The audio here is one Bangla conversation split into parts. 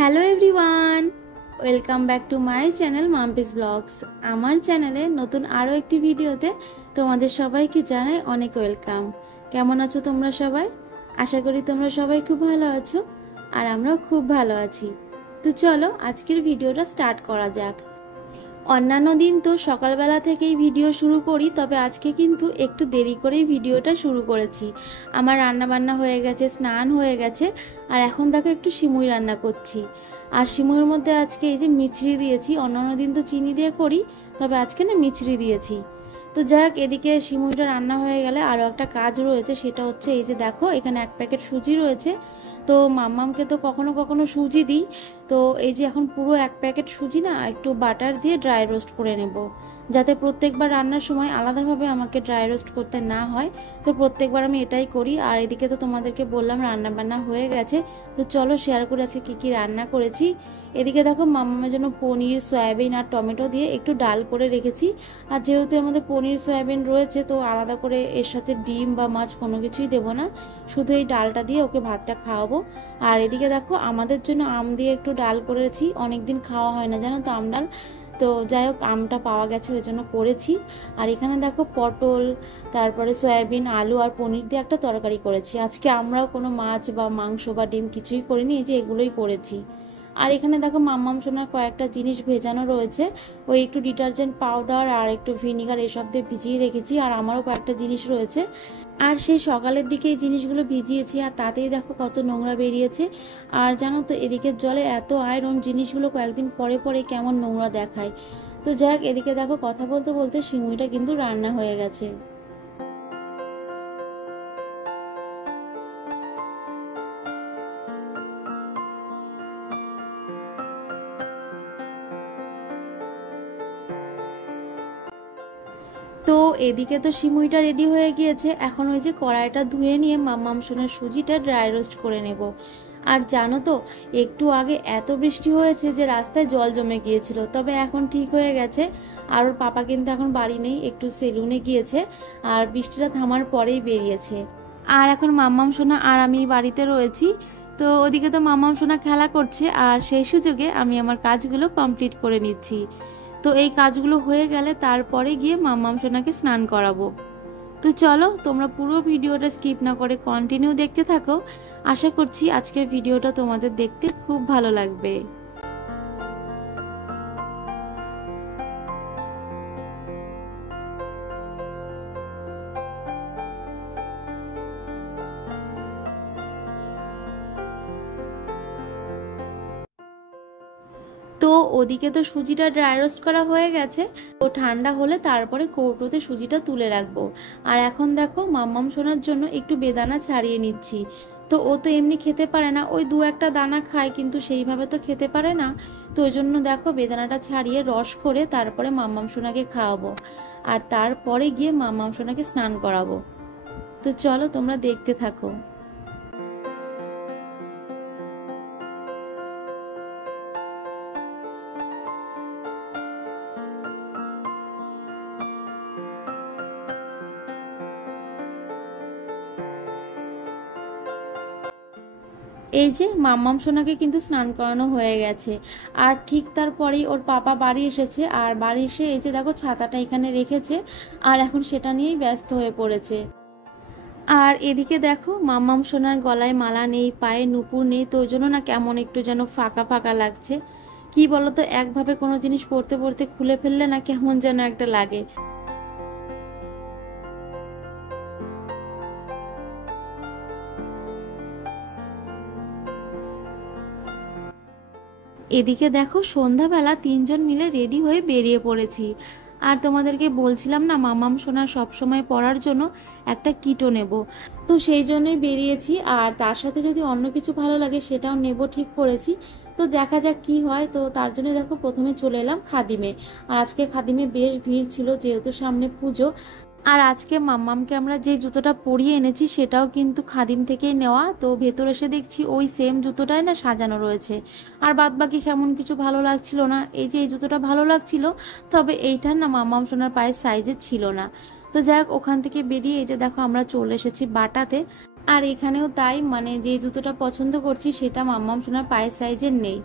Hello everyone, welcome back to my channel Mampi's blogs. আমার চ্যানেলে নতুন আরও একটি ভিডিওতে তোমাদের সবাইকে জানাই অনেক ওয়েলকাম। কেমন আছো তোমরা সবাই? আশা করি তোমরা সবাই খুব ভালো আছো, আর আমরাও খুব ভালো আছি। তো চলো আজকের ভিডিওটা স্টার্ট করা যাক। অন্যান্য দিন তো সকালবেলা থেকেই ভিডিও শুরু করি, তবে আজকে কিন্তু একটু দেরি করেই ভিডিওটা শুরু করেছি। আমার রান্নাবান্না হয়ে গেছে, স্নান হয়ে গেছে, আর এখন দেখো একটু সিমুই রান্না করছি। আর সিমুইয়ের মধ্যে আজকে এই যে মিছরি দিয়েছি। অন্যান্য দিন তো চিনি দিয়ে করি, তবে আজকে না মিছরি দিয়েছি। তো যাই হোক, এদিকে সিমুইটা রান্না হয়ে গেলে আরও একটা কাজ রয়েছে, সেটা হচ্ছে এই যে দেখো এখানে এক প্যাকেট সুজি রয়েছে। তো মাম্মামকে তো কখনো কখনো সুজি দিই। তো এই যে এখন পুরো এক প্যাকেট সুজি না একটু বাটার দিয়ে ড্রাই রোস্ট করে নেব, যাতে প্রত্যেকবার রান্নার সময় আলাদাভাবে আমাকে ড্রাই রোস্ট করতে না হয়। তো প্রত্যেকবার আমি এটাই করি। আর এদিকে তো তোমাদেরকে বললাম রান্না বান্না হয়ে গেছে। তো চলো শেয়ার করে আজকে কী কী রান্না করেছি। এদিকে দেখো মাম্মামের জন্য পনির, সয়াবিন আর টমেটো দিয়ে একটু ডাল করে রেখেছি। আর যেহেতু এর মধ্যে পনির সয়াবিন রয়েছে, তো আলাদা করে এর সাথে ডিম বা মাছ কোনো কিছুই দেবো না, শুধু এই ডালটা দিয়ে ওকে ভাতটা খাওয়াবো। আর এদিকে দেখো আমাদের জন্য আম দিয়ে একটু ডাল করেছি, অনেকদিন খাওয়া হয় না জানো তো আম ডাল। তো যাই হোক, আমটা পাওয়া গেছে ওই জন্য করেছি। আর এখানে দেখো পটল, তারপরে সয়াবিন, আলু আর পনির দিয়ে একটা তরকারি করেছি। আজকে আমরাও কোনো মাছ বা মাংস বা ডিম কিছুই করিনি, এই যে এগুলোই করেছি। আর এখানে দেখো মাম্মাম সোনার কয়েকটা জিনিস ভেজানো রয়েছে, ওই একটু ডিটারজেন্ট পাউডার আর একটু ভিনিগার এসব দিয়ে ভিজিয়ে রেখেছি। আর আমারও কয়েকটা জিনিস রয়েছে, আর সেই সকালের দিকে এই জিনিসগুলো ভিজিয়েছি, আর তাতেই দেখো কত নোংরা বেরিয়েছে। আর জানো তো এদিকের জলে এত আয়রন, জিনিসগুলো কয়েকদিন পরে পরে কেমন নোংরা দেখায়। তো যাক, এদিকে দেখো কথা বলতে বলতে সিমুইটা কিন্তু রান্না হয়ে গেছে। তো এদিকে তো সিমুইটা রেডি হয়ে গিয়েছে। এখন ওই যে কড়াইটা ধুয়ে নিয়ে মাম্মাম সোনার সুজিটা ড্রাই রোস্ট করে নেব। আর জানো তো একটু আগে এত বৃষ্টি হয়েছে যে রাস্তায় জল জমে গিয়েছিল, তবে এখন ঠিক হয়ে গেছে। আর ওর পাপা কিন্তু এখন বাড়ি নেই, একটু সেলুনে গিয়েছে, আর বৃষ্টিটা থামার পরেই বেরিয়েছে। আর এখন মাম্মাম সোনা আর আমি বাড়িতে রয়েছি। তো ওদিকে তো মাম্মাম সোনা খেলা করছে, আর সেই সুযোগে আমি আমার কাজগুলো কমপ্লিট করে নিচ্ছি। তো এই কাজগুলো হয়ে গেলে তারপরে গিয়ে মাম্মাম সোনাকে স্নান করাবো। তো চলো তোমরা পুরো ভিডিওটা স্কিপ না করে কন্টিনিউ দেখতে থাকো। আশা করছি আজকের ভিডিওটা তোমাদের দেখতে খুব ভালো লাগবে। তো ওদিকে তো সুজিটা ড্রাই রোস্ট করা হয়ে গেছে। তো ঠান্ডা হলে তারপরে কৌটোতে সুজিটা তুলে রাখবো। আর এখন দেখো মাম্মাম সোনার জন্য একটু বেদানা ছাড়িয়ে নিচ্ছি। তো ও তো এমনি খেতে পারে না, ওই দু একটা দানা খায়, কিন্তু সেইভাবে তো খেতে পারে না। তো ওই জন্য দেখো বেদানাটা ছাড়িয়ে রস করে তারপরে মাম্মাম সোনাকে খাওয়াবো, আর তারপরে গিয়ে মাম্মাম সোনাকে স্নান করাবো। তো চলো তোমরা দেখতে থাকো। এই যে মাম্মাম সোনাকে কিন্তু স্নান করানো হয়ে গেছে। আর ঠিক তারপরেই ওর পাপা বাড়ি এসেছে, আর বাড়ি এসে এই যে দেখো ছাতাটা এখানে রেখেছে, আর এখন সেটা নিয়েই ব্যস্ত হয়ে পড়েছে। আর এদিকে দেখো মাম্মাম সোনার গলায় মালা নেই, পায়ে নুপুর নেই, তো ওই জন্য না কেমন একটু যেন ফাঁকা ফাঁকা লাগছে। কি বলতো, একভাবে কোনো জিনিস পরতে পরতে খুলে ফেললে না কেমন যেন একটা লাগে। এদিকে দেখো সন্ধ্যাবেলা তিনজন মিলে রেডি হয়ে বেরিয়ে পড়েছি। আর তোমাদেরকে বলছিলাম না মামাম সোনা সবসময় পরার জন্য একটা কিটো নেব, তো সেই জন্যই বেরিয়েছি। আর তার সাথে যদি অন্য কিছু ভালো লাগে সেটাও নেব ঠিক করেছি। তো দেখা যাক কি হয়। তো তার জন্য দেখো প্রথমে চলে এলাম খাদিমে। আর আজকে খাদিমে বেশ ভিড় ছিল, যেহেতু সামনে পুজো। আর আজকে মাম্মামকে আমরা যে জুতোটা পরিয়ে এনেছি সেটাও কিন্তু খাদিম থেকেই নেওয়া। তো ভেতর এসে দেখছি ওই সেম জুতোটাই না সাজানো রয়েছে, আর বাদ বাকি সেমন কিছু ভালো লাগছিল না। এই যে এই জুতোটা ভালো লাগছিল, তবে এইটার না মাম্মাম সোনার পায়ের সাইজে ছিল না। তো যাই হোক, ওখান থেকে বেরিয়ে এই যে দেখো আমরা চলে এসেছি বাটাতে। আর এখানেও তাই, মানে যে জুতোটা পছন্দ করছি সেটা মাম্মাম সোনার পায়ের সাইজের নেই।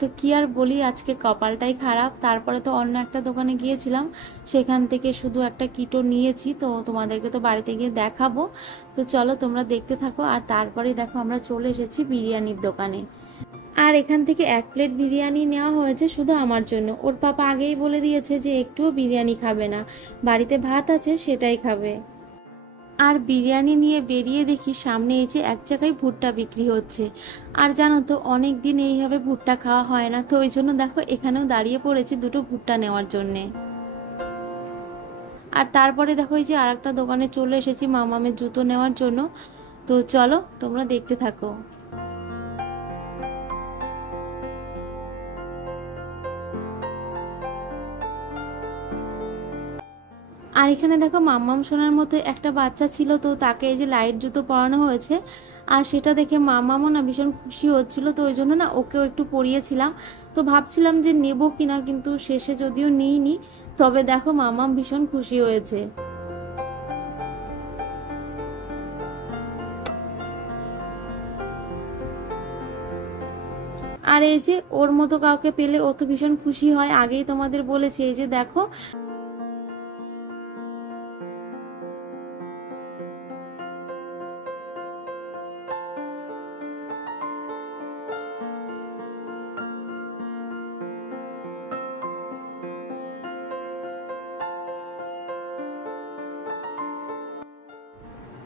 তো কি আর বলি, আজকে কপালটাই খারাপ। তারপরে তো অন্য একটা দোকানে গিয়েছিলাম, সেখান থেকে শুধু একটা কিটো নিয়েছি, তো তোমাদেরকে তো বাড়িতে গিয়ে দেখাবো। তো চলো তোমরা দেখতে থাকো। আর তারপরে দেখো আমরা চলে এসেছি বিরিয়ানির দোকানে। আর এখান থেকে 1 প্লেট বিরিয়ানি নেওয়া হয়েছে শুধু আমার জন্য। ওর পাপা আগেই বলে দিয়েছে যে একটুও বিরিয়ানি খাবে না, বাড়িতে ভাত আছে সেটাই খাবে। আর বিরিয়ানি নিয়ে বেরিয়ে দেখি সামনে এই যে এক জায়গায় ভুট্টা বিক্রি হচ্ছে। আর জানো তো অনেক দিন এইভাবে ভুট্টা খাওয়া হয় না, তো ওই জন্য দেখো এখানেও দাঁড়িয়ে পড়েছি দুটো ভুট্টা নেওয়ার জন্যে। আর তারপরে দেখো এই যে আর একটা দোকানে চলে এসেছি মামামের জুতো নেওয়ার জন্য। তো চলো তোমরা দেখতে থাকো। আর এখানে দেখো মাম্মাম সোনার মতো একটা বাচ্চা ছিল, তো তাকে এই যে লাইট জুতো পরানো হয়েছে। আর সেটা দেখে মাম্মামও না ভীষণ খুশি হচ্ছিল, তো ওই জন্য না ওকেও একটু পরিয়েছিলাম। তো ভাবছিলাম যে নেব কিনা, কিন্তু শেষে যদিও নিইনি, তবে দেখো মাম্মাম ভীষণ খুশি হয়েছে। আর এই যে ওর মতো কাউকে পেলে ও তো ভীষণ খুশি হয়, আগেই তোমাদের বলেছি। এই যে দেখো।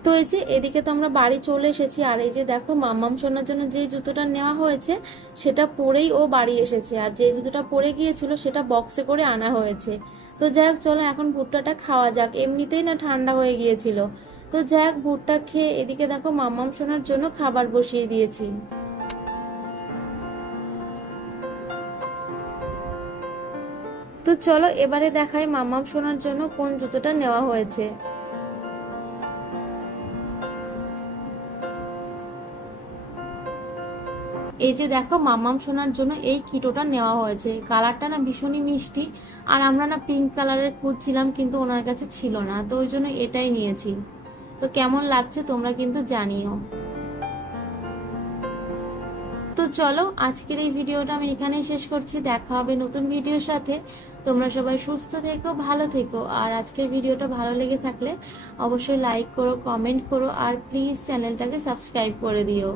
তো এই যে এদিকে তো আমরা বাড়ি চলে এসেছি। আর এই যে দেখো মাম্মাম সোনার জন্য যে জুতোটা নেওয়া হয়েছে সেটা পরেই ও বাড়ি এসেছে, আর যে জুতোটা পরে গিয়েছিল সেটা বক্সে করে আনা হয়েছে। তো যাই হোক চলো এখন ভুট্টাটা খাওয়া যাক, এমনিতেই না ঠান্ডা হয়ে গিয়েছিল। তো যাই হোক ভুট্টা খেয়ে এদিকে দেখো মাম্মাম সোনার জন্য খাবার বসিয়ে দিয়েছি। তো চলো এবারে দেখাই মাম্মাম সোনার জন্য কোন জুতোটা নেওয়া হয়েছে। এই যে দেখো মাম্মাম সোনার জন্য এই কিটোটা নেওয়া হয়েছে। কালারটা না ভীষণই মিষ্টি, আর আমরা না পিঙ্ক কালারের খুঁজছিলাম কিন্তু ওনার কাছে ছিল না, তো ওই জন্য এটাই নিয়েছি। তো কেমন লাগছে তোমরা কিন্তু জানিও। তো চলো আজকের এই ভিডিওটা আমি এখানেই শেষ করছি, দেখা হবে নতুন ভিডিওর সাথে। তোমরা সবাই সুস্থ থেকো, ভালো থেকো। আর আজকের ভিডিওটা ভালো লেগে থাকলে অবশ্যই লাইক করো, কমেন্ট করো, আর প্লিজ চ্যানেলটাকে সাবস্ক্রাইব করে দিও।